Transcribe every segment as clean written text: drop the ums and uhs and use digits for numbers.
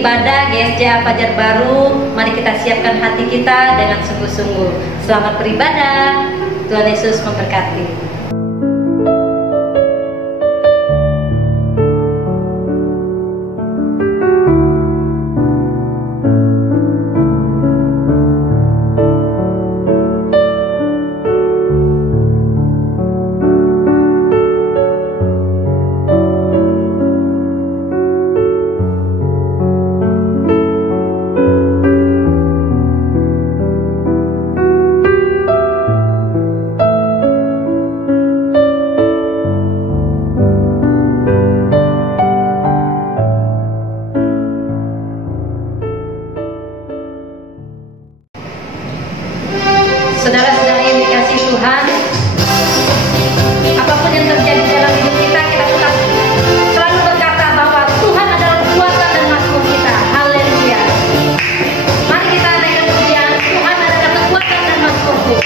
beribadah GSJA Fajar Baru. Mari kita siapkan hati kita dengan sungguh-sungguh. Selamat beribadah. Tuhan Yesus memberkati. Saudara-saudara yang dikasihi Tuhan, apapun yang terjadi dalam hidup kita, kita tetap selalu berkata bahwa Tuhan adalah kekuatan dan mazmur kita. Haleluya. Mari kita naikkan pujian, Tuhan adalah kekuatan dan mazmurku.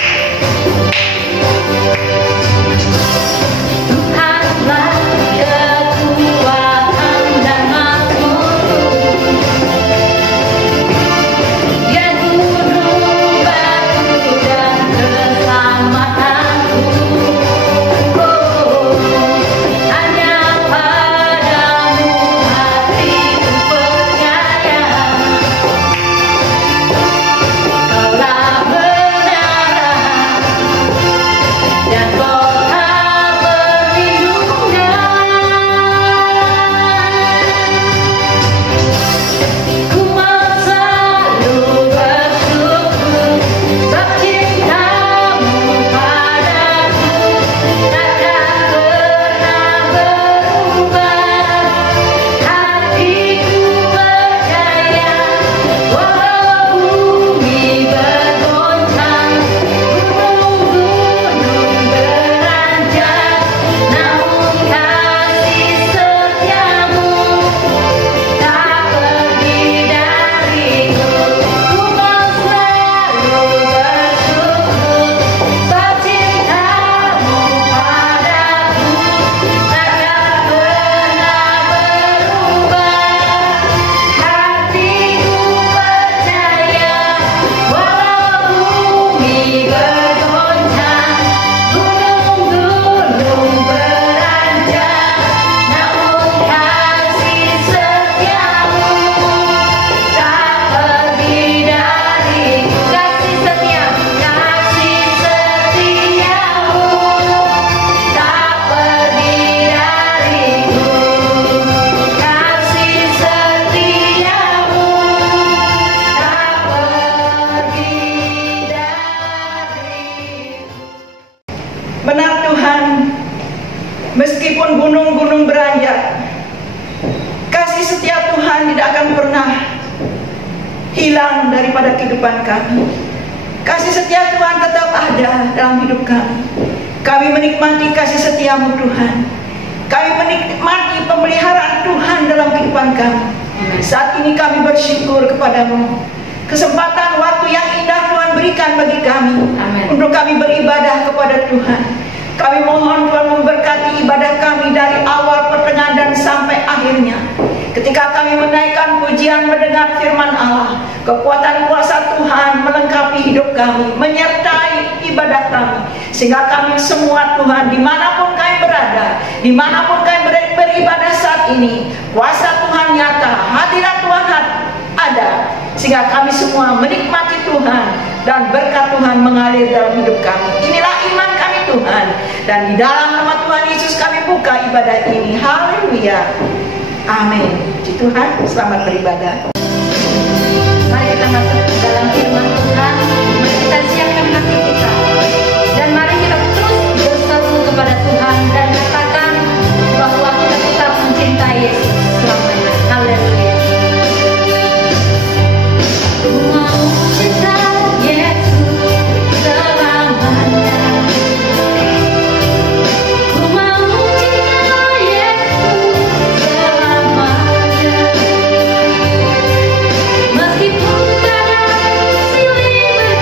Tuhanlah kekuatan dan mazmurku. Dia gunung batu dan keselamatanku. Oh, hanya padamu hatiku percaya. Kaulah benar dan kota perlindungan. Ku mau selalu bersyukur sebab cintamu padaku takkan pernah berubah. Hatiku percaya walau bumi bergoncang, gunung-gunung beranjak, namun kasih setiamu tak pergi dariku. Ku mau selalu bersyukur sebab cintamu padaku takkan pernah berubah. Hatiku percaya walau bumi bergoncang, gunung-gunung beranjak, namun kasih setiamu tak pergi dariku. Kasih setiamu tak pergi dariku. Kasih setiamu tak pergi dariku. Benar Tuhan, meskipun gunung-gunung beranjak, kasih setia Tuhan tidak akan pernah hilang daripada kehidupan kami. Kasih setia Tuhan tetap ada dalam hidup kami. Kami menikmati kasih setiamu Tuhan. Kami menikmati pemeliharaan Tuhan dalam kehidupan kami. Saat ini kami bersyukur kepadamu. Kesempatan waktu yang indah Tuhan berikan bagi kami. Amin. Untuk kami beribadah kepada Tuhan. Kami mohon Tuhan memberkati ibadah kami dari awal, pertengahan, dan sampai akhirnya. Ketika kami menaikkan pujian mendengar firman Allah, kekuatan kuasa Tuhan melengkapi hidup kami, menyertai ibadah kami, sehingga kami semua Tuhan, dimanapun kami berada, dimanapun kami beribadah saat ini, kuasa Tuhan nyata, hadirat Tuhan ada, sehingga kami semua menikmati Tuhan dan berkat Tuhan mengalir dalam hidup kami. Inilah iman kami Tuhan, dan di dalam nama Tuhan Yesus kami buka ibadah ini. Haleluya. Amin. Puji Tuhan, selamat beribadah. Mari kita masuk ke dalam firman Tuhan. Mari kita siapkan hati kita, dan mari kita terus berseru kepada Tuhan dan katakan bahwa kita tetap mencintai Yesus selamanya. Haleluya. Ku mau cintai Yesus selamanya. Ku mau cintai Yesus selamanya. Meskipun badai silih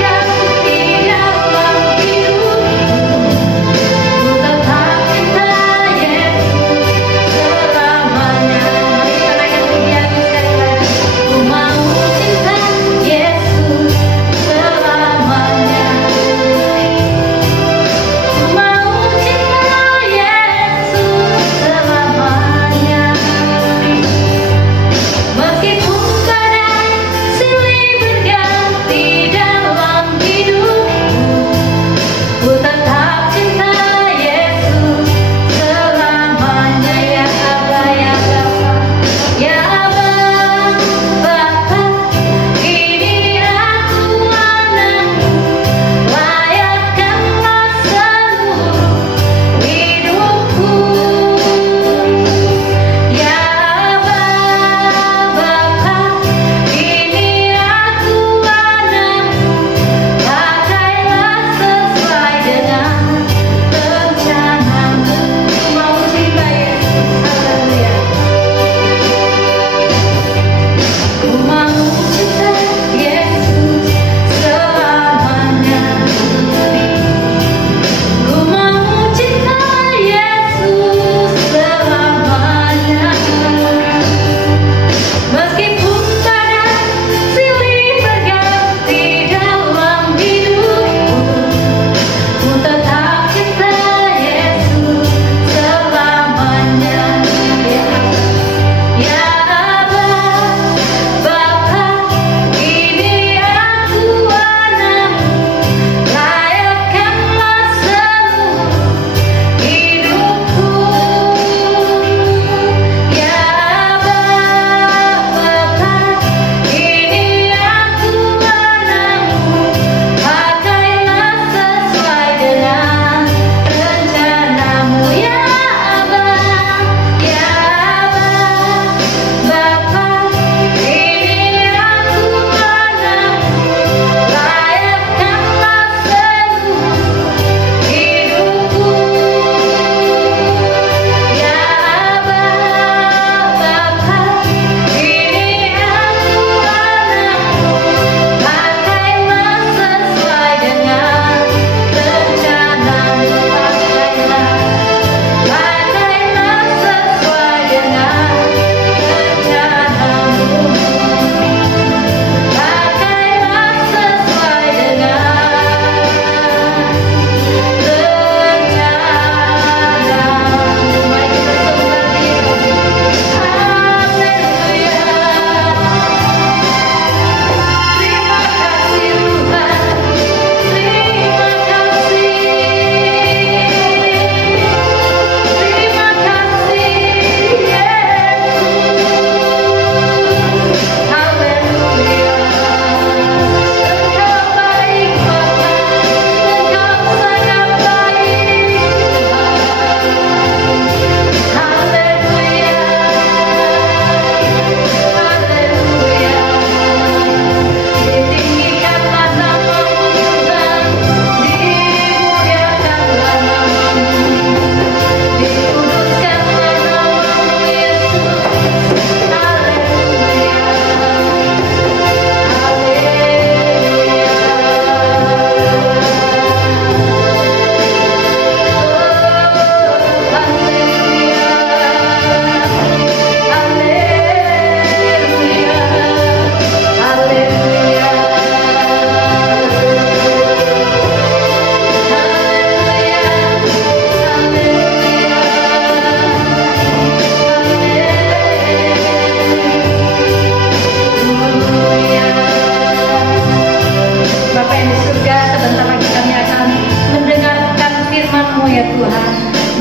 Tuhan.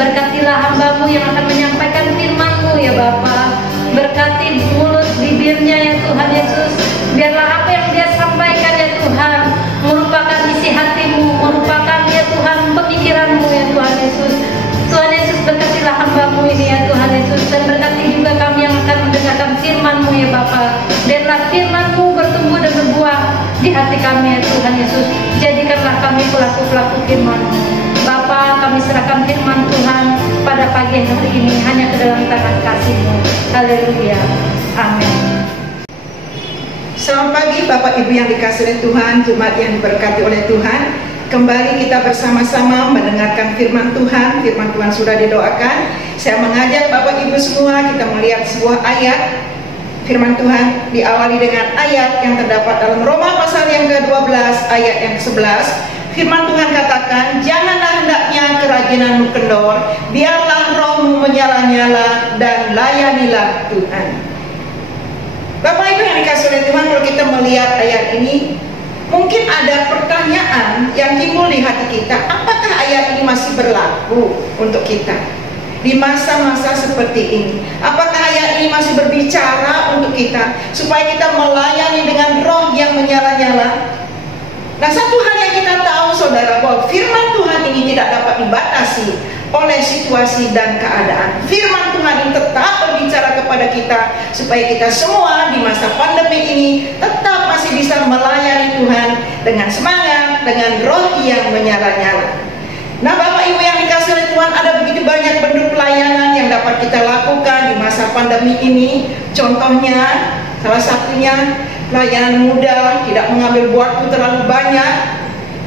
Berkatilah hamba-Mu yang akan menyampaikan firman-Mu ya Bapa. Berkati mulut bibirnya ya Tuhan Yesus. Biarlah apa yang dia sampaikan ya Tuhan merupakan isi hati-Mu, merupakan ya Tuhan pemikiran-Mu ya Tuhan Yesus. Tuhan Yesus, berkatilah hamba-Mu ini ya Tuhan Yesus, dan berkati juga kami yang akan mendengarkan firman-Mu ya Bapa. Biarlah firman-Mu bertumbuh dan berbuah di hati kami ya Tuhan Yesus. Jadikanlah kami pelaku-pelaku firman-Mu. Bapa, kami serahkan firman Tuhan pada pagi hari ini hanya ke dalam tangan kasih-Mu. Haleluya. Amin. Selamat pagi Bapak Ibu yang dikasihi oleh Tuhan, jemaat yang diberkati oleh Tuhan. Kembali kita bersama-sama mendengarkan firman Tuhan. Firman Tuhan sudah didoakan. Saya mengajak Bapak Ibu semua kita melihat sebuah ayat. Firman Tuhan diawali dengan ayat yang terdapat dalam Roma pasal yang ke-12 ayat yang ke-11. Firman Tuhan katakan, janganlah hendaknya kerajinanmu kendor, biarlah rohmu menyala-nyala dan layanilah Tuhan. Bapak Ibu yang dikasihi oleh Tuhan, kalau kita melihat ayat ini, mungkin ada pertanyaan yang timbul di hati kita, apakah ayat ini masih berlaku untuk kita di masa-masa seperti ini? Apakah ayat ini masih berbicara untuk kita supaya kita melayani dengan roh yang menyala-nyala? Nah, satu hal yang kita tahu saudara, bahwa firman Tuhan ini tidak dapat dibatasi oleh situasi dan keadaan. Firman Tuhan ini tetap berbicara kepada kita supaya kita semua di masa pandemi ini tetap masih bisa melayani Tuhan dengan semangat, dengan roh yang menyala-nyala. Nah, Bapak Ibu yang dikasihi oleh Tuhan, ada begitu banyak bentuk pelayanan yang dapat kita lakukan di masa pandemi ini. Contohnya, salah satunya pelayanan mudah, tidak mengambil waktu terlalu banyak.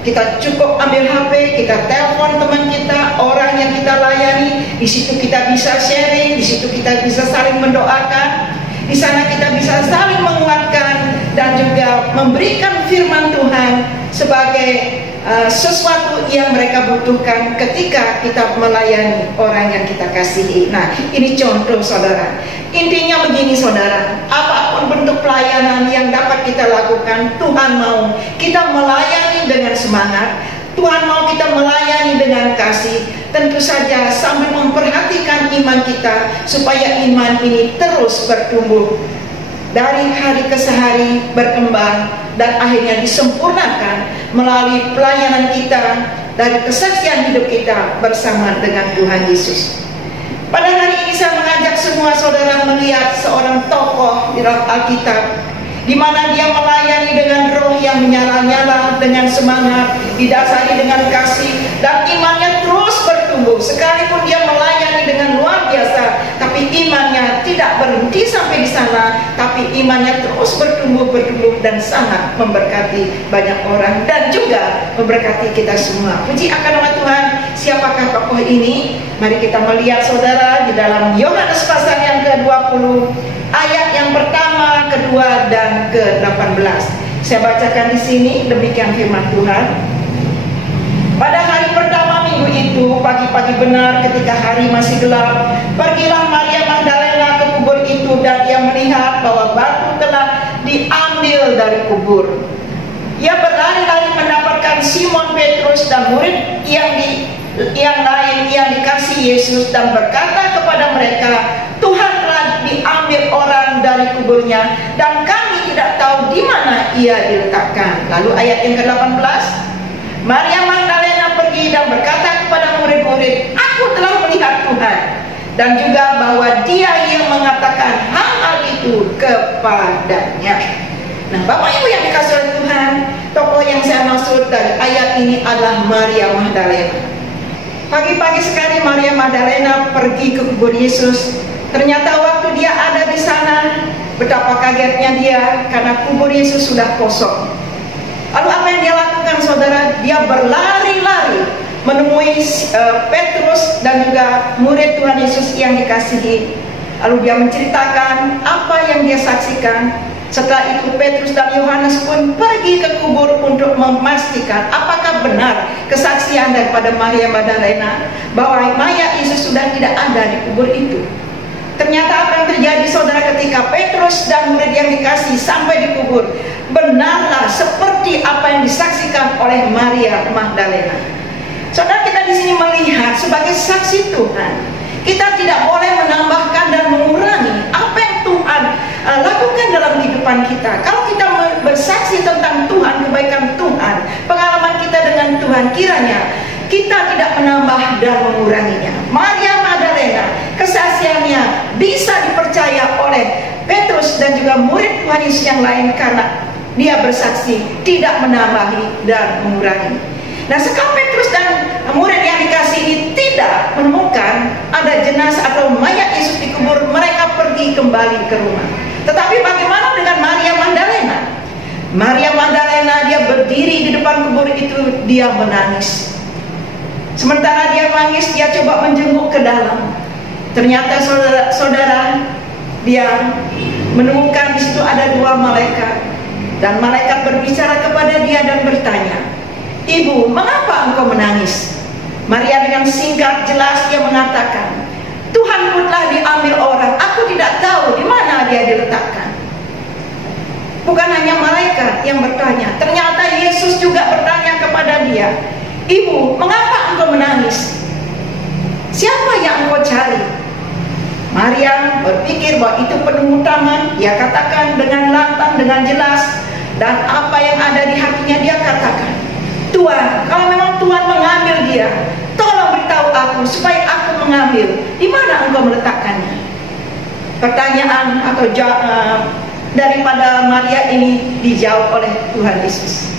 Kita cukup ambil HP, kita telepon teman kita, orang yang kita layani. Di situ kita bisa sharing, di situ kita bisa saling mendoakan. Di sana kita bisa saling menguatkan dan juga memberikan firman Tuhan sebagai sesuatu yang mereka butuhkan ketika kita melayani orang yang kita kasihi. Nah, ini contoh saudara. Intinya begini saudara, apapun bentuk pelayanan yang dapat kita lakukan, Tuhan mau kita melayani dengan semangat. Tuhan mau kita melayani dengan kasih. Tentu saja sambil memperhatikan iman kita supaya iman ini terus bertumbuh dari hari ke hari, berkembang dan akhirnya disempurnakan melalui pelayanan kita dari kesaksian hidup kita bersama dengan Tuhan Yesus. Pada hari ini saya mengajak semua saudara melihat seorang tokoh di dalam Alkitab, di mana dia melayani dengan roh yang menyala-nyala, dengan semangat, didasari dengan kasih, dan imannya terus bertumbuh. Sekalipun dia melayani dengan luar biasa, tapi imannya tidak berhenti sampai di sana, tapi imannya terus bertumbuh dan sangat memberkati banyak orang dan juga memberkati kita semua. Puji akan nama Tuhan. Siapakah tokoh ini? Mari kita melihat saudara di dalam Yohanes pasal yang ke-20 ayat yang pertama, kedua dan ke-18. Saya bacakan di sini, demikian firman Tuhan. Pada hari pertama minggu itu, pagi-pagi benar ketika hari masih gelap, pergilah Maria Magdalena ke kubur itu dan ia melihat bahwa batu telah diambil dari kubur. Ia berlari-lari mendapatkan Simon Petrus dan murid yang lain yang dikasihi Yesus dan berkata kepada mereka, Tuhan telah diambil orang dari kuburnya dan kami tidak tahu di mana ia diletakkan. Lalu ayat yang ke-18, Maria Magdalena pergi dan berkata kepada murid-murid, aku telah melihat Tuhan, dan juga bahwa dia yang mengatakan hal itu kepadanya. Nah, Bapak Ibu yang dikasihi oleh Tuhan, tokoh yang saya maksud dari ayat ini adalah Maria Magdalena. Pagi-pagi sekali Maria Magdalena pergi ke kubur Yesus. Ternyata waktu dia ada di sana, betapa kagetnya dia karena kubur Yesus sudah kosong. Lalu apa yang dia lakukan saudara? Dia berlari-lari menemui Petrus dan juga murid Tuhan Yesus yang dikasihi. Lalu dia menceritakan apa yang dia saksikan. Setelah itu Petrus dan Yohanes pun pergi ke kubur untuk memastikan apakah benar kesaksian daripada Maria Magdalena bahwa mayat Yesus sudah tidak ada di kubur itu. Ternyata apa yang terjadi saudara ketika Petrus dan murid yang dikasih sampai di kubur, benarlah seperti apa yang disaksikan oleh Maria Magdalena. Saudara, kita di sini melihat sebagai saksi Tuhan, kita tidak boleh menambahkan dan mengurangi apa yang Tuhan lakukan dalam kehidupan kita. Kalau kita bersaksi tentang Tuhan, kebaikan Tuhan, pengalaman kita dengan Tuhan, kiranya kita tidak menambah dan menguranginya. Maria Magdalena, kesaksiannya bisa dipercaya oleh Petrus dan juga murid Tuhan Yesus yang lain karena dia bersaksi tidak menambahi dan mengurangi. Nah, sekarang Petrus dan murid yang dikasihi tidak menemukan ada jenazah atau mayat Yesus dikubur, mereka pergi kembali ke rumah. Tetapi bagaimana dengan Maria Magdalena? Maria Magdalena, dia berdiri di depan kubur itu, dia menangis. Sementara dia menangis, dia coba menjenguk ke dalam. Ternyata saudara, dia menemukan di situ ada dua malaikat, dan malaikat berbicara kepada dia dan bertanya, "Ibu, mengapa engkau menangis?" Maria dengan singkat jelas dia mengatakan, "Tuhanku telah diambil orang, aku tidak tahu di mana dia diletakkan." Bukan hanya malaikat yang bertanya, ternyata Yesus juga bertanya kepada dia, "Ibu, mengapa engkau menangis? Siapa yang engkau cari?" Maria berpikir bahwa itu penemu tangan, dia katakan dengan lantang, dengan jelas, dan apa yang ada di hatinya dia katakan, "Tuhan, kalau memang Tuhan mengambil dia, tolong beritahu aku supaya aku mengambil. Di mana engkau meletakkannya?" Pertanyaan atau daripada Maria ini dijawab oleh Tuhan Yesus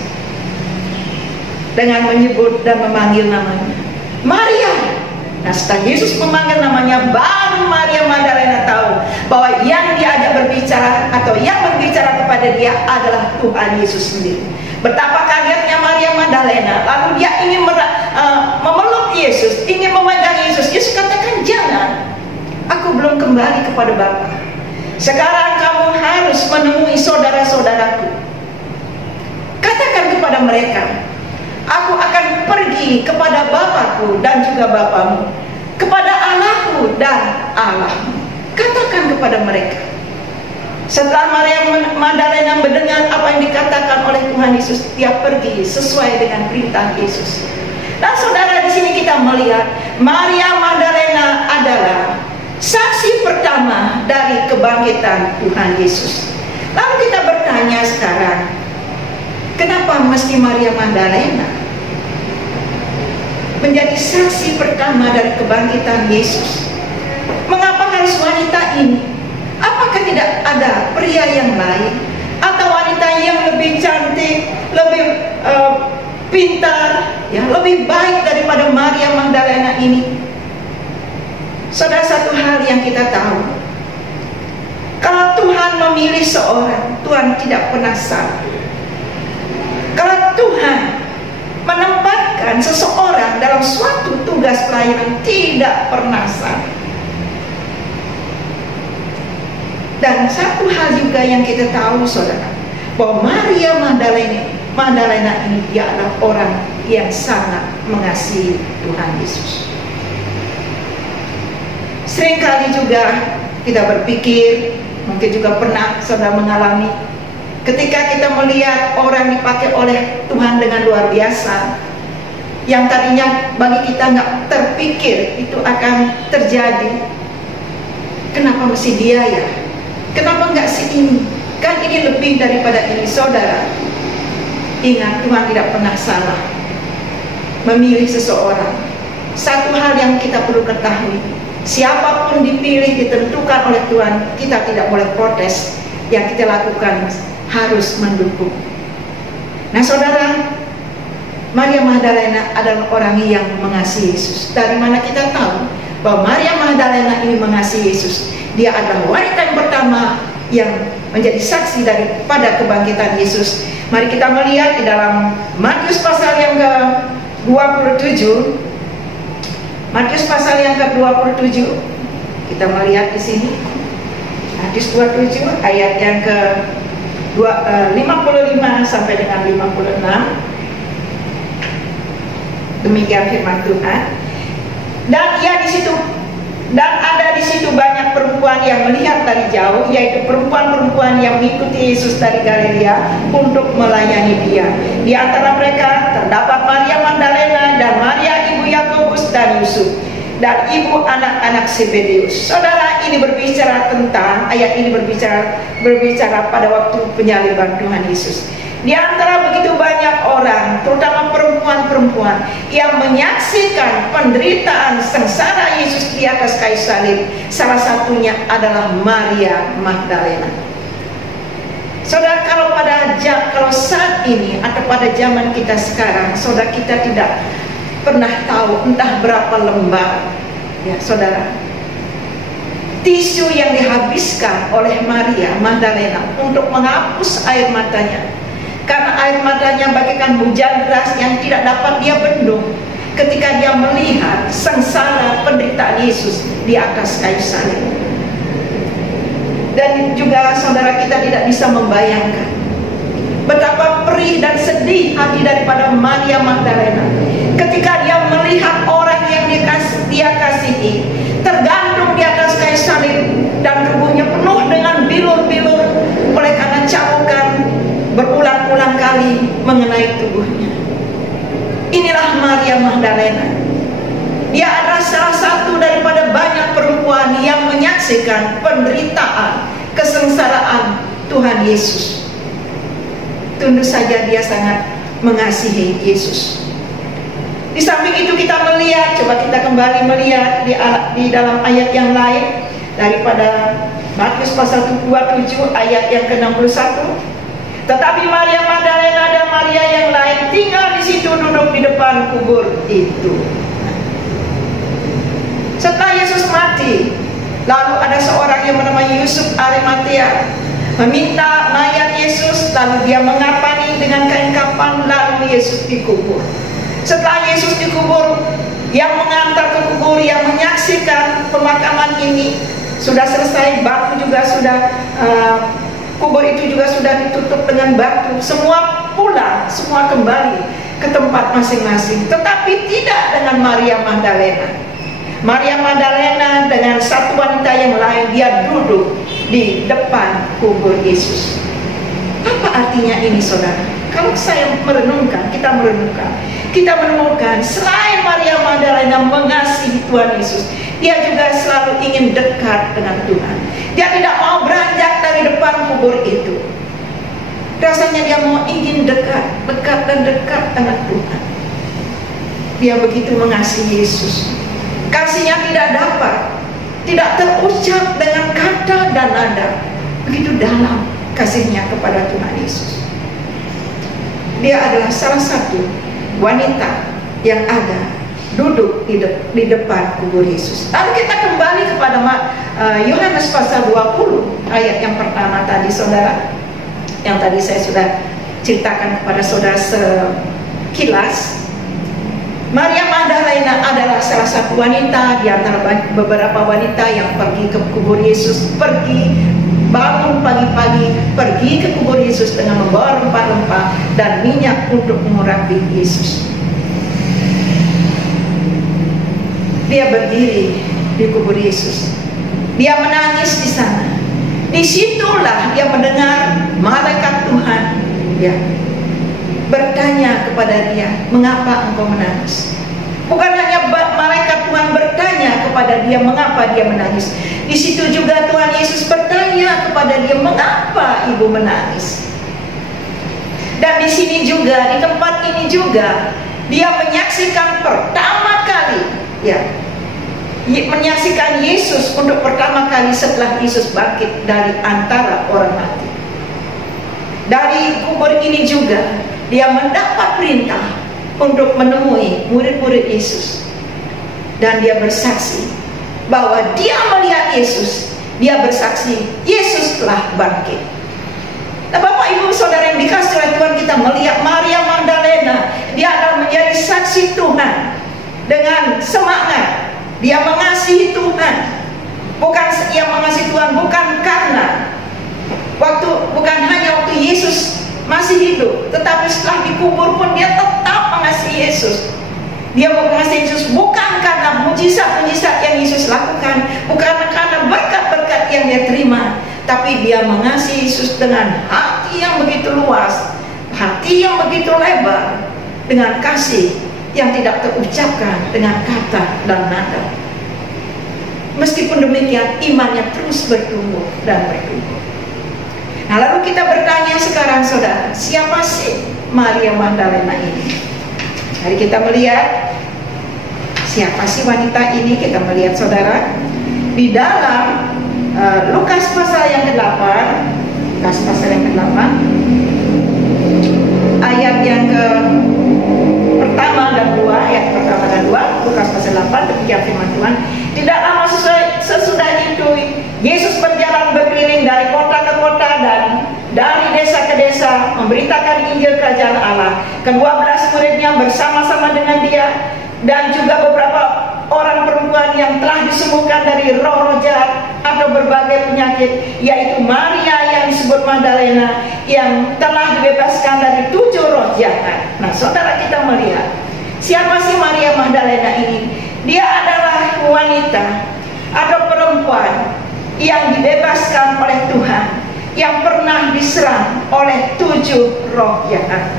dengan menyebut dan memanggil namanya, "Maria." Nah, setelah Yesus memanggil namanya, baru Maria Magdalena tahu bahwa yang diajak berbicara atau yang berbicara kepada dia adalah Tuhan Yesus sendiri. Betapa kagetnya Maria Magdalena. Lalu dia ingin memeluk Yesus, ingin memegang Yesus. Yesus katakan, "Jangan, aku belum kembali kepada Bapa. Sekarang kamu harus menemui saudara-saudaraku. Katakan kepada mereka, aku akan pergi kepada Bapakku dan juga Bapamu, kepada Allahku dan Allahmu." Katakan kepada mereka. Setelah Maria Magdalena mendengar apa yang dikatakan oleh Tuhan Yesus, dia pergi sesuai dengan perintah Yesus. Dan saudara, di sini kita melihat Maria Magdalena adalah saksi pertama dari kebangkitan Tuhan Yesus. Lalu kita bertanya sekarang, kenapa mesti Maria Magdalena menjadi saksi pertama dari kebangkitan Yesus? Mengapa harus wanita ini? Apakah tidak ada pria yang lain atau wanita yang lebih cantik, lebih pintar, ya, lebih baik daripada Maria Magdalena ini? Saudara, satu hal yang kita tahu, kalau Tuhan memilih seorang, Tuhan tidak pernah salah. Kalau Tuhan menempatkan seseorang dalam suatu tugas pelayanan, tidak pernah salah. Dan satu hal juga yang kita tahu, saudara, bahwa Maria Magdalena ini dia adalah orang yang sangat mengasihi Tuhan Yesus. Seringkali juga kita berpikir, mungkin juga pernah saudara mengalami, ketika kita melihat orang dipakai oleh Tuhan dengan luar biasa, yang tadinya bagi kita nggak terpikir itu akan terjadi. Kenapa mesti dia ya? Kenapa nggak si ini? Kan ini lebih daripada ini, saudara. Ingat, Tuhan tidak pernah salah memilih seseorang. Satu hal yang kita perlu ketahui, siapapun dipilih, ditentukan oleh Tuhan, kita tidak boleh protes. Yang kita lakukan harus mendukung. Nah, saudara, Maria Magdalena adalah orang yang mengasihi Yesus. Dari mana kita tahu bahwa Maria Magdalena ini mengasihi Yesus? Dia adalah wanita yang pertama yang menjadi saksi daripada kebangkitan Yesus. Mari kita melihat di dalam Matius pasal yang ke-27. Matius pasal yang ke-27. Kita melihat di sini. Matius 27 ayat yang ke-55 sampai dengan 56. Demikian firman Tuhan. Dan ada di situ banyak perempuan yang melihat dari jauh, yaitu perempuan-perempuan yang mengikuti Yesus dari Galilea untuk melayani dia. Di antara mereka terdapat Maria Magdalena dan Maria ibu Yakobus dan ibu anak-anak Zebedeus. Saudara, ini berbicara tentang, ayat ini berbicara pada waktu penyaliban Tuhan Yesus. Di antara begitu banyak orang, terutama perempuan-perempuan yang menyaksikan penderitaan sengsara Yesus di atas kayu salib, salah satunya adalah Maria Magdalena. Saudara, kalau saat ini atau pada zaman kita sekarang, saudara, kita tidak pernah tahu entah berapa lembar, ya saudara, tisu yang dihabiskan oleh Maria Magdalena untuk menghapus air matanya. Karena air matanya bagaikan hujan deras yang tidak dapat dia bendung ketika dia melihat sengsara penderitaan Yesus di atas kayu salib. Dan juga saudara, kita tidak bisa membayangkan betapa perih dan sedih hati daripada Maria Magdalena ketika dia melihat orang yang dia kasihi tergantung di atas kayu salib dan tubuhnya penuh dengan bilur-bilur oleh karena cabukan berulang-ulang kali mengenai tubuhnya. Inilah Maria Magdalena. Dia adalah salah satu daripada banyak perempuan yang menyaksikan penderitaan, kesengsaraan Tuhan Yesus. Tentu saja dia sangat mengasihi Yesus. Di samping itu kita melihat, coba kita kembali melihat di dalam ayat yang lain daripada Matius pasal 27 ayat yang ke-61. Tetapi Maria Magdalena dan Maria yang lain tinggal di situ, duduk di depan kubur itu. Setelah Yesus mati, lalu ada seorang yang bernama Yusuf Arimatea meminta mayat Yesus, lalu dia mengapani dengan kain kafan, lalu Yesus dikubur. Setelah Yesus dikubur, yang mengantar ke kubur, yang menyaksikan pemakaman ini sudah selesai, batu juga sudah kubur itu juga sudah ditutup dengan batu. Semua pulang, semua kembali ke tempat masing-masing. Tetapi tidak dengan Maria Magdalena. Maria Magdalena dengan satu wanita yang lain, dia duduk di depan kubur Yesus. Apa artinya ini, saudara? Kalau saya merenungkan, kita menemukan selain Maria Magdalena mengasihi Tuhan Yesus, dia juga selalu ingin dekat dengan Tuhan. Dia tidak mau beranjak dari depan kubur itu. Rasanya dia ingin dekat dengan Tuhan. Dia begitu mengasihi Yesus. Kasihnya tidak terucap dengan kata dan nada. Begitu dalam kasihnya kepada Tuhan Yesus. Dia adalah salah satu wanita yang ada duduk di depan kubur Yesus. Lalu kita kembali kepada Yohanes pasal 20 ayat yang pertama tadi, saudara, yang tadi saya sudah ceritakan kepada saudara sekilas. Maria Magdalena adalah salah satu wanita di antara beberapa wanita yang pergi ke kubur Yesus, bangun pagi-pagi, pergi ke kubur Yesus dengan membawa rempah-rempah dan minyak untuk mengurapi Yesus. Dia berdiri di kubur Yesus. Dia menangis di sana. Disitulah dia mendengar malaikat Tuhan, ya, bertanya kepada dia, mengapa engkau menangis? Bukan hanya malaikat Tuhan bertanya kepada dia mengapa dia menangis. Di situ juga Tuhan Yesus bertanya kepada dia, mengapa ibu menangis? Dan di sini juga, di tempat ini juga, dia menyaksikan pertama kali, ya, menyaksikan Yesus untuk pertama kali setelah Yesus bangkit dari antara orang mati. Dari kubur ini juga dia mendapat perintah untuk menemui murid-murid Yesus, dan dia bersaksi bahwa dia melihat Yesus. Dia bersaksi Yesus telah bangkit. Nah, Bapak Ibu Saudara yang dikasihi oleh Tuhan, kita melihat Maria Magdalena, dia adalah menjadi saksi Tuhan dengan semangat. Dia mengasihi Tuhan. Bukan ia mengasihi Tuhan bukan karena bukan hanya waktu Yesus masih hidup, tetapi setelah dikubur pun dia tetap mengasihi Yesus. Dia mengasihi Yesus bukan karena mujizat-mujizat yang Yesus lakukan, bukan karena berkat-berkat yang dia terima, tapi dia mengasihi Yesus dengan hati yang begitu luas, hati yang begitu lebar, dengan kasih yang tidak terucapkan dengan kata dan nada. Meskipun demikian, imannya terus bertumbuh dan bertumbuh. Nah, lalu kita bertanya sekarang, saudara, siapa sih Maria Magdalena ini? Mari kita melihat siapa sih wanita ini. Kita melihat, saudara, di dalam Lukas pasal yang ke-8, Lukas pasal yang ke-8, ayat yang pertama dan 2, ayat pertama dan 2, Lukas pasal 8, demikian firman Tuhan. Tidak lama sesudah itu, Yesus berjalan berkeliling dari kota ke kota dan dari desa ke desa, memberitakan Injil Kerajaan Allah. Ke-12 muridnya bersama-sama dengan dia, dan juga beberapa orang perempuan yang telah disembuhkan dari roh-roh jahat atau berbagai penyakit, yaitu Maria yang disebut Magdalena, yang telah dibebaskan dari 7 roh jahat. Nah, saudara, kita melihat siapa sih Maria Magdalena ini? Dia adalah wanita atau perempuan yang dibebaskan oleh Tuhan, yang pernah diserang oleh 7 roh jahat.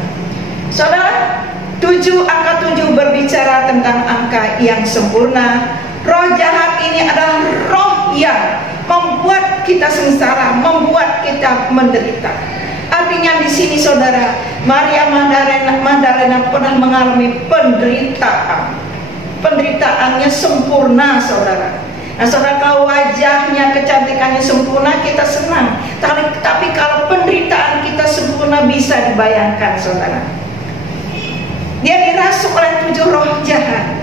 Saudara, 7, angka 7 berbicara tentang angka yang sempurna. Roh jahat ini adalah roh yang membuat kita sengsara, membuat kita menderita. Artinya di sini, saudara, Maria Magdalena pernah mengalami penderitaan. Penderitaannya sempurna, saudara. Nah, saudara, kalau wajahnya, kecantikannya sempurna, kita senang. Tapi kalau penderitaan kita sempurna, bisa dibayangkan, saudara. Dia dirasuk oleh 7 roh jahat.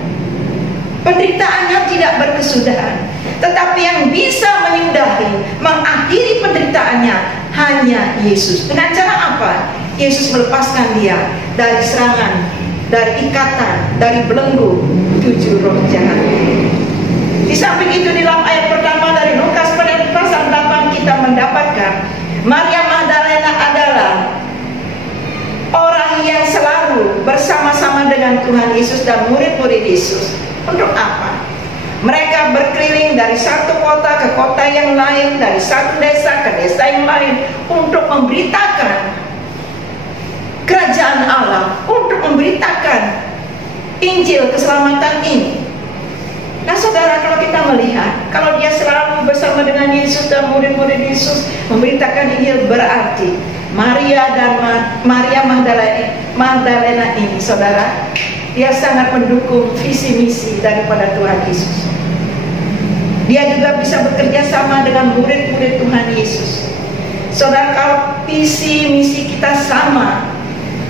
Penderitaannya tidak berkesudahan, tetapi yang bisa menyudahi, mengakhiri penderitaannya hanya Yesus. Dengan cara apa? Yesus melepaskan dia dari serangan, dari ikatan, dari belenggu 7 roh jahat. Di samping itu, di dalam ayat pertama dari Lukas pasal 8, kita mendapatkan Maria Magdalena adalah orang yang selalu bersama-sama dengan Tuhan Yesus dan murid-murid Yesus. Untuk apa? Mereka berkeliling dari satu kota ke kota yang lain, dari satu desa ke desa yang lain, untuk memberitakan kerajaan Allah, untuk memberitakan Injil keselamatan ini. Nah, saudara, kalau kita melihat, kalau dia selalu bersama dengan Yesus dan murid-murid Yesus memberitakan Injil, berarti Maria Magdalena ini, saudara, dia sangat mendukung visi misi daripada Tuhan Yesus. Dia juga bisa bekerja sama dengan murid-murid Tuhan Yesus. Saudara, kalau visi misi kita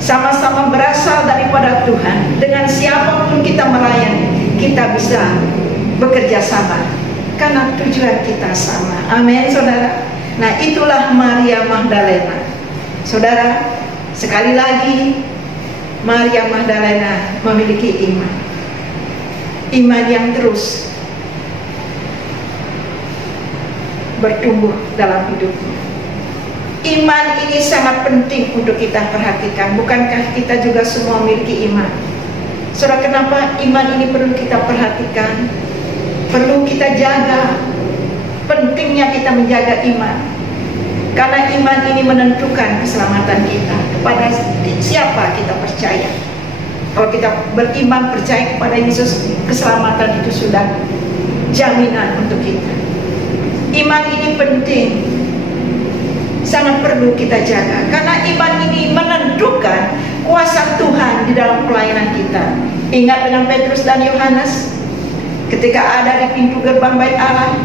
sama-sama berasal daripada Tuhan, dengan siapapun kita melayani, kita bisa bekerja sama karena tujuan kita sama. Amin, saudara. Nah, itulah Maria Magdalena. Saudara, sekali lagi, Maria Magdalena memiliki iman yang terus bertumbuh dalam hidupnya. Iman ini sangat penting untuk kita perhatikan. Bukankah kita juga semua memiliki iman? Saudara, kenapa iman ini perlu kita perhatikan, perlu kita jaga? Pentingnya kita menjaga iman, karena iman ini menentukan keselamatan kita. Kepada siapa kita percaya? Kalau kita beriman, percaya kepada Yesus, keselamatan itu sudah jaminan untuk kita. Iman ini penting, sangat perlu kita jaga, karena iman ini menentukan kuasa Tuhan di dalam pelayanan kita. Ingat dengan Petrus dan Yohanes ketika ada di pintu gerbang bait Allah,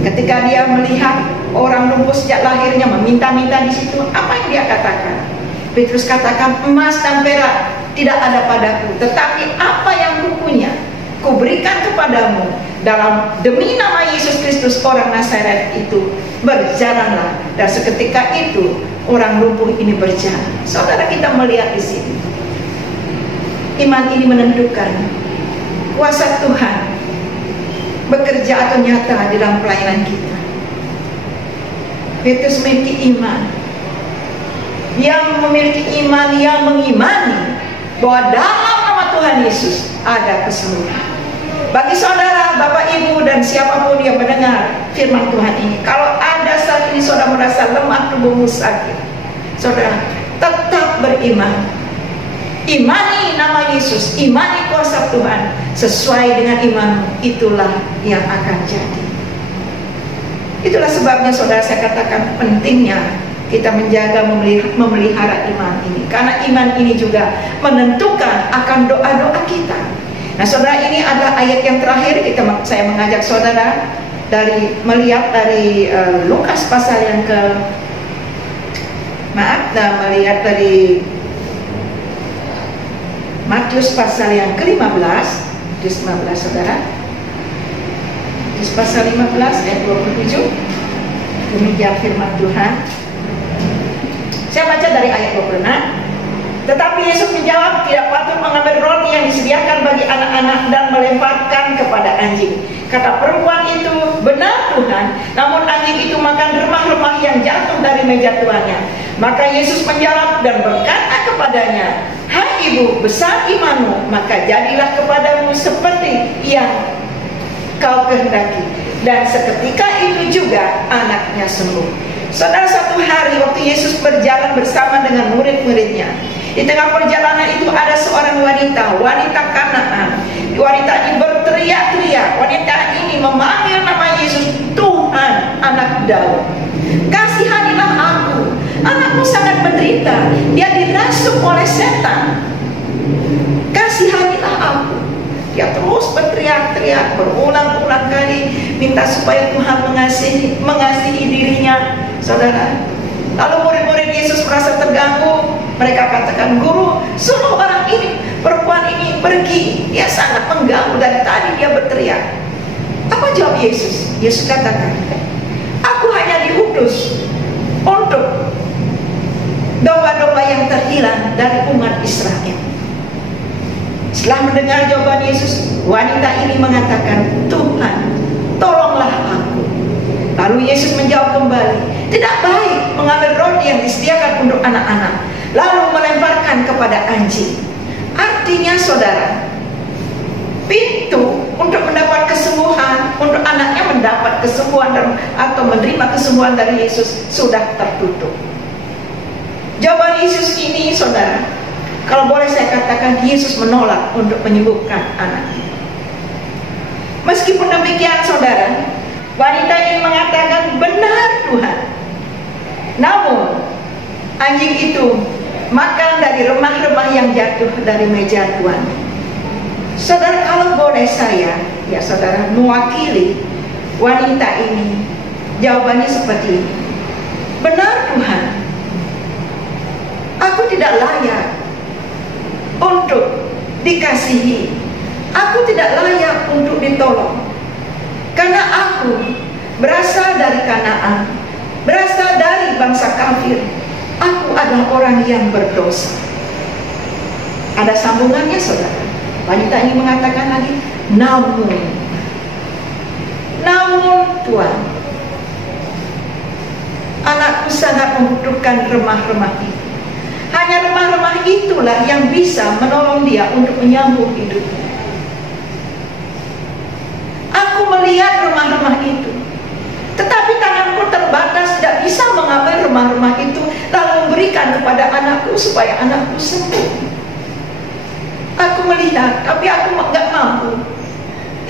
ketika dia melihat orang lumpuh sejak lahirnya meminta-minta di situ, apa yang dia katakan? Petrus katakan, emas dan perak tidak ada padaku, tetapi apa yang kupunya kuberikan kepadamu. Demi nama Yesus Kristus orang Nazaret itu, berjalanlah. Dan seketika itu orang lumpuh ini berjalan. Saudara, kita melihat di sini, iman ini menentukan kuasa Tuhan bekerja atau nyata di dalam pelayanan kita. Petrus memiliki iman, yang memiliki iman yang mengimani bahwa dalam nama Tuhan Yesus ada kesembuhan. Bagi saudara, Bapak, Ibu, dan siapapun yang mendengar firman Tuhan ini, kalau ada saat ini saudara merasa lemah, tubuhmu sakit, saudara tetap beriman. Imani nama Yesus, imani kuasa Tuhan, sesuai dengan imanmu, itulah yang akan jadi. Itulah sebabnya saudara, saya katakan pentingnya kita menjaga, memelihara iman ini, karena iman ini juga menentukan akan doa-doa kita. Nah saudara, ini adalah ayat yang terakhir. Saya mengajak saudara melihat dari Lukas pasal yang melihat dari Matius pasal yang ke-15, Matius 15 saudara, Matius pasal 15 ayat 27. Demikian firman Tuhan. Saya baca dari ayat 26. Tetapi Yesus menjawab, tidak patut mengambil roti yang disediakan bagi anak-anak dan melemparkan kepada anjing. Kata perempuan itu, benar Tuhan, namun anjing itu makan remah-remah yang jatuh dari meja tuannya. Maka Yesus menjawab dan berkata kepadanya, hai ibu, besar imanmu, maka jadilah kepadamu seperti yang kau kehendaki. Dan seketika itu juga anaknya sembuh. Saudara, satu hari waktu Yesus berjalan bersama dengan murid-muridnya, di tengah perjalanan itu ada seorang wanita Kanaan. Wanita ini berteriak-teriak. Wanita ini memanggil nama Yesus, Tuhan, anak Daud, kasihanilah aku, anakku sangat menderita, dia dirasuk oleh setan, kasihanilah aku. Dia terus berteriak-teriak berulang-ulang kali, minta supaya Tuhan mengasihi dirinya, saudara. Lalu murid-murid Yesus merasa terganggu. Mereka katakan, guru, suruh orang ini, perempuan ini pergi, dia sangat mengganggu, dari tadi dia berteriak. Apa jawab Yesus? Yesus katakan, aku hanya diutus untuk domba-domba yang terhilang dari umat Israel. Setelah mendengar jawaban Yesus, wanita ini mengatakan, Tuhan, tolonglah aku. Lalu Yesus menjawab kembali, tidak baik mengambil roti yang disediakan untuk anak-anak lalu melemparkan kepada anjing. Artinya saudara, pintu untuk mendapat kesembuhan, untuk anaknya mendapat kesembuhan atau menerima kesembuhan dari Yesus sudah tertutup. Jawaban Yesus ini saudara, kalau boleh saya katakan, Yesus menolak untuk menyembuhkan anaknya. Meskipun demikian saudara, wanita ini mengatakan, benar Tuhan, namun anjing itu makan dari remah-remah yang jatuh dari meja Tuhan. Saudara, kalau boleh saya, ya saudara, mewakili wanita ini, jawabannya seperti ini. Benar Tuhan, aku tidak layak untuk dikasihi, aku tidak layak untuk ditolong, karena aku berasal dari Kanaan, berasal dari bangsa kafir, aku adalah orang yang berdosa. Ada sambungannya saudara. Wanita ini mengatakan lagi, namun Tuhan, anakku sangat membutuhkan remah-remah itu. Hanya remah-remah itulah yang bisa menolong dia untuk menyambung hidupnya. Aku melihat remah-remah itu, tetapi tanganku terbatas, tidak bisa mengambil remah-remah itu lalu memberikan kepada anakku supaya anakku sembuh. Aku melihat, tapi aku nggak mampu,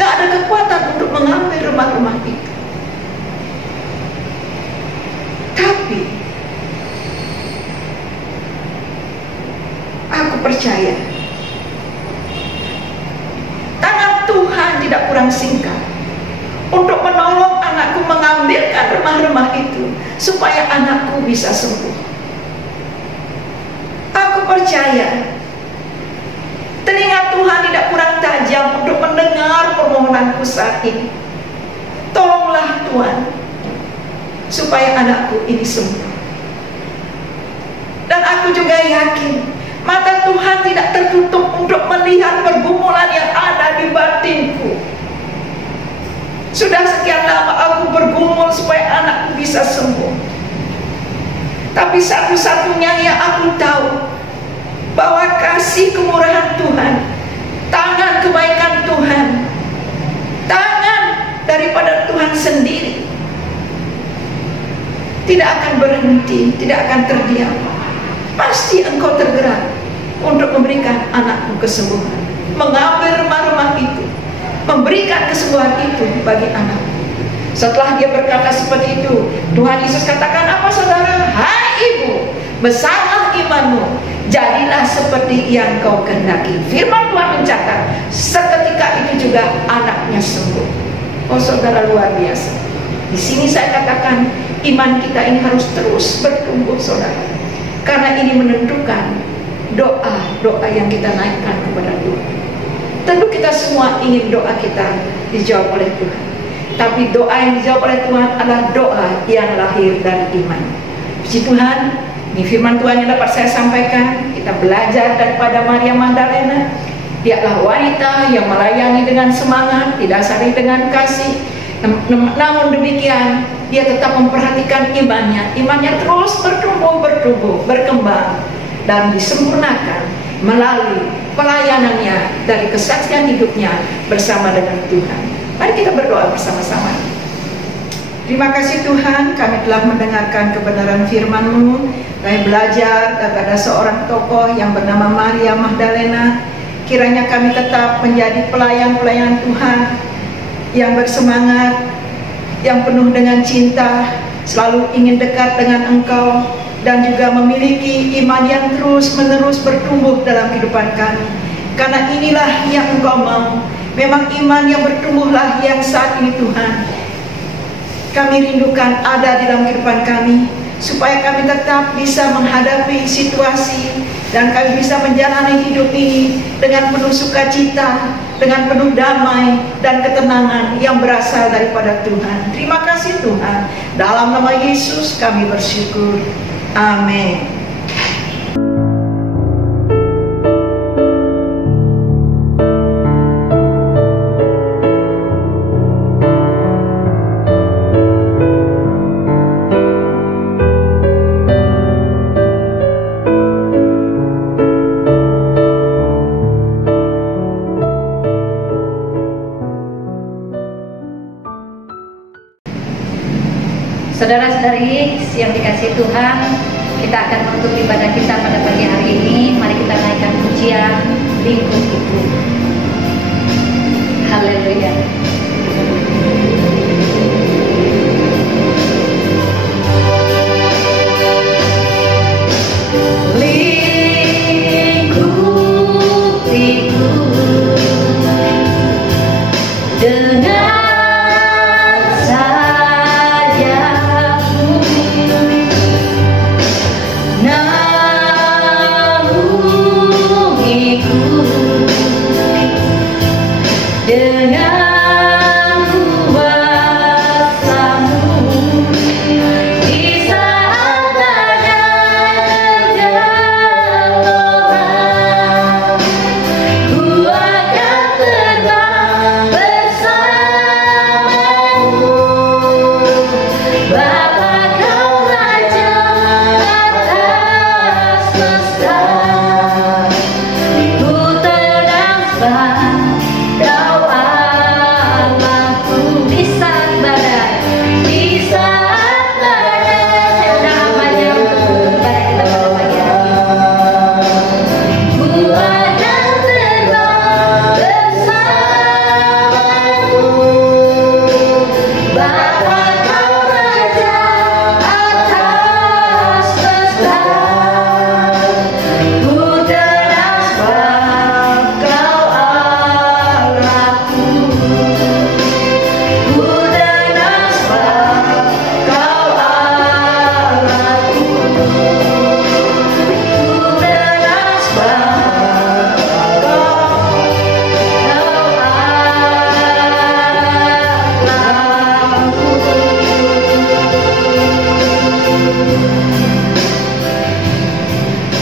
nggak ada kekuatan untuk mengambil remah-remah itu. Tapi aku percaya tangan Tuhan tidak kurang singkat untuk menolong anakku mengambilkan remah-remah itu supaya anakku bisa sembuh. Aku percaya telinga Tuhan tidak kurang tajam untuk mendengar permohonanku saat ini. Tolonglah Tuhan supaya anakku ini sembuh. Dan aku juga yakin mata Tuhan tidak tertutup untuk melihat pergumulan yang ada di batinku. Sudah sekian lama aku bergumul supaya anakku bisa sembuh. Tapi satu-satunya yang aku tahu, bahwa kasih kemurahan Tuhan, tangan kebaikan Tuhan, tangan daripada Tuhan sendiri tidak akan berhenti, tidak akan terdiam. Pasti engkau tergerak untuk memberikan anakmu kesembuhan, mengambil remah-remah itu, memberikan kesembuhan itu bagi anakmu. Setelah dia berkata seperti itu, Tuhan Yesus katakan apa saudara? Hai ibu, besarlah imanmu, jadilah seperti yang kau kehendaki. Firman Tuhan mencatat, seketika itu juga anaknya sembuh. Oh saudara, luar biasa. Di sini saya katakan iman kita ini harus terus bertumbuh saudara, karena ini menentukan doa yang kita naikkan kepada Tuhan. Tentu kita semua ingin doa kita dijawab oleh Tuhan, tapi doa yang dijawab oleh Tuhan adalah doa yang lahir dari iman. Puji Tuhan, ini firman Tuhan yang dapat saya sampaikan. Kita belajar daripada Maria Magdalena. Dia adalah wanita yang melayani dengan semangat, didasari dengan kasih. Namun demikian, dia tetap memperhatikan imannya. Imannya terus bertumbuh, berkembang, dan disempurnakan melalui pelayanannya dari kesaksian hidupnya bersama dengan Tuhan. Mari kita berdoa bersama-sama. Terima kasih Tuhan, kami telah mendengarkan kebenaran firman-Mu. Kami belajar daripada seorang tokoh yang bernama Maria Magdalena. Kiranya kami tetap menjadi pelayan-pelayan Tuhan yang bersemangat, yang penuh dengan cinta, selalu ingin dekat dengan Engkau, dan juga memiliki iman yang terus-menerus bertumbuh dalam kehidupan kami. Karena inilah yang Engkau mau. Memang iman yang bertumbuhlah yang saat ini Tuhan kami rindukan ada di dalam kehidupan kami, supaya kami tetap bisa menghadapi situasi dan kami bisa menjalani hidup ini dengan penuh sukacita, dengan penuh damai dan ketenangan yang berasal daripada Tuhan. Terima kasih Tuhan. Dalam nama Yesus kami bersyukur. Amin. Saudara-saudari yang dikasihi Tuhan, kita akan menutup ibadah kita pada pagi hari ini. Mari kita naikkan pujian Lingkup Ibu. Haleluya. Lingkup Ibu dengan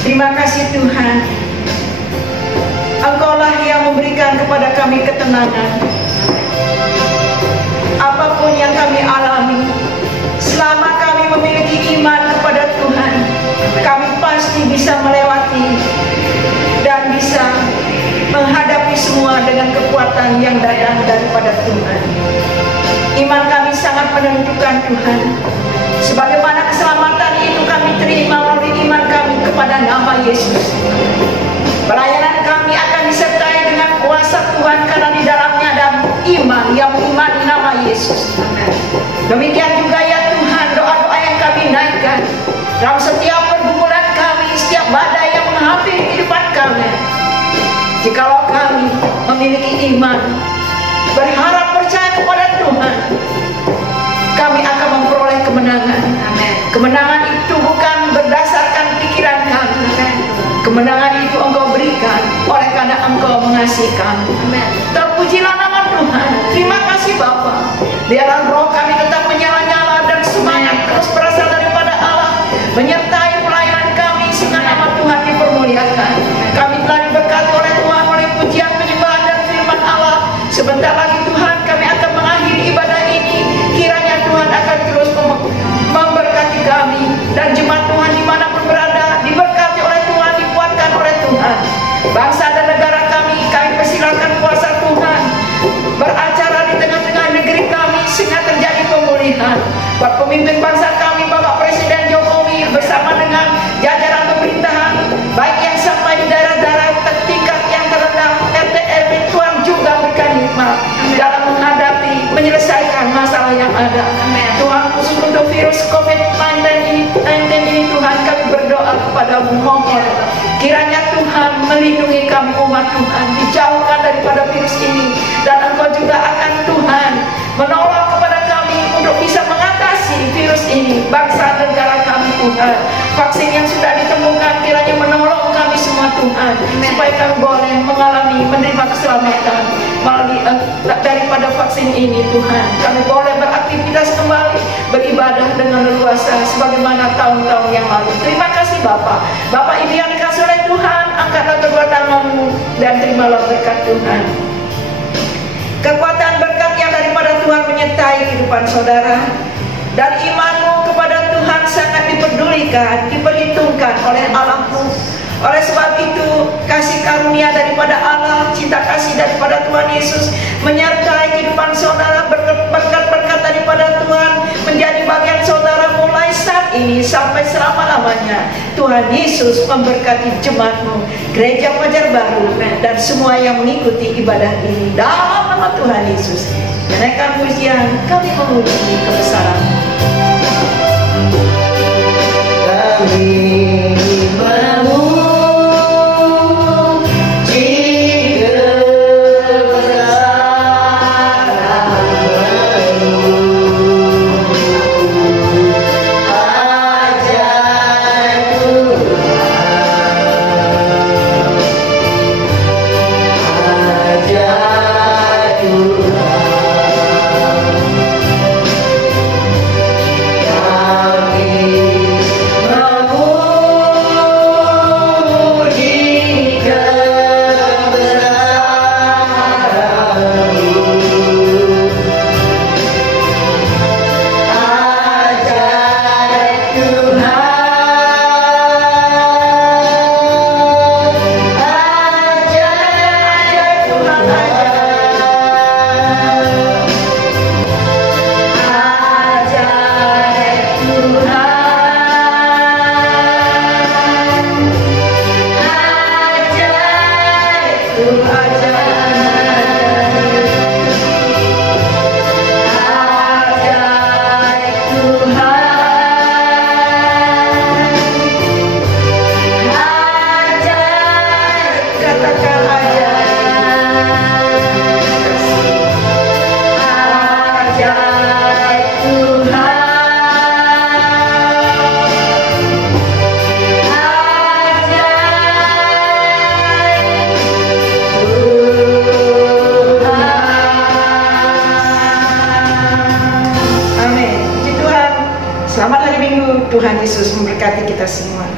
Terima kasih Tuhan, Engkaulah yang memberikan kepada kami ketenangan. Apapun yang kami alami, selama kami memiliki iman kepada Tuhan, kami pasti bisa melewati dan bisa menghadapi semua dengan kekuatan yang datang daripada Tuhan. Iman kami sangat menentukan Tuhan. Sebagaimana keselamatan itu kami terima melalui iman kami kepada nama Yesus. Pelayanan kami akan disertai dengan kuasa Tuhan, karena di dalamnya ada iman yang mengimani nama Yesus. Demikian juga ya Tuhan, doa-doa yang kami naikkan dalam setiap pergumulan kami, setiap badai yang menghampiri kehidupan kami. Jikalau kami memiliki iman, berharap, percaya kepada Tuhan, kami akan memperoleh kemenangan. Kemenangan itu bukan berdasarkan pikiran kami. Kemenangan itu Engkau berikan oleh karena Engkau mengasihi kami. Terpujilah nama Tuhan. Terima kasih Bapa. Biarlah roh kami tetap menyala-nyala dan semangat terus berasal daripada Allah, menyertai pelayanan kami sehingga nama Tuhan dipermuliakan. Kami telah diberkati oleh Tuhan oleh pujian, penyembahan dan firman Allah. Sebentar lagi Tuhan kami akan mengakhiri ibadah ini. Kiranya Tuhan akan terus memberkati kami dan jemaat Tuhan dimanapun berada, diberkati oleh Tuhan, dikuatkan oleh Tuhan. Bangsa dan negara kami persilakan kuasa Tuhan beracara di tengah-tengah negeri kami sehingga terjadi pemulihan. Buat pemimpin bangsa kami, Bapak Presiden Jokowi bersama dengan jajaran pemerintahan, baik yang sampai di daerah-daerah tingkat yang terendah, RT RW, Tuhan juga berikan hikmat dalam menghadapi, menyelesaikan masalah yang ada. Tuhan, khusus untuk virus COVID-19 ini Tuhan, kami berdoa kepada-Mu, mohon kiranya Tuhan melindungi kami umat Tuhan, dijauhkan daripada virus ini, dan Engkau juga akan Tuhan menolong kepada kami untuk bisa mengatasi virus ini, bangsa dan negara kami Tuhan. Vaksin yang sudah ditemukan kiranya menolong kami semua Tuhan, supaya kami boleh mengalami, menerima keselamatan melalui daripada vaksin ini Tuhan. Kami boleh beraktivitas kembali, beribadah dengan leluasa sebagaimana tahun-tahun yang lalu. Terima kasih Bapak. Bapak Ibu yang dikasihi oleh Tuhan, angkatlah kedua tanganmu dan terimalah berkat Tuhan. Kekuatan berkat yang daripada Tuhan menyertai kehidupan saudara, dan imanmu kepada Tuhan sangat dipedulikan, diperhitungkan oleh Allah-Mu. Oleh sebab itu, kasih karunia daripada Allah, cinta kasih daripada Tuhan Yesus menyertai kehidupan saudara, berkat-berkat daripada Tuhan menjadi bagian saudara mulai saat ini sampai selama-lamanya. Tuhan Yesus memberkati jemaat-Mu, Gereja Fajar Baru, dan semua yang mengikuti ibadah ini. Dalam nama Tuhan Yesus, menaikkan pujian, kami memuji kebesaran-Mu. Kami Selamat hari Minggu, Tuhan Yesus memberkati kita semua.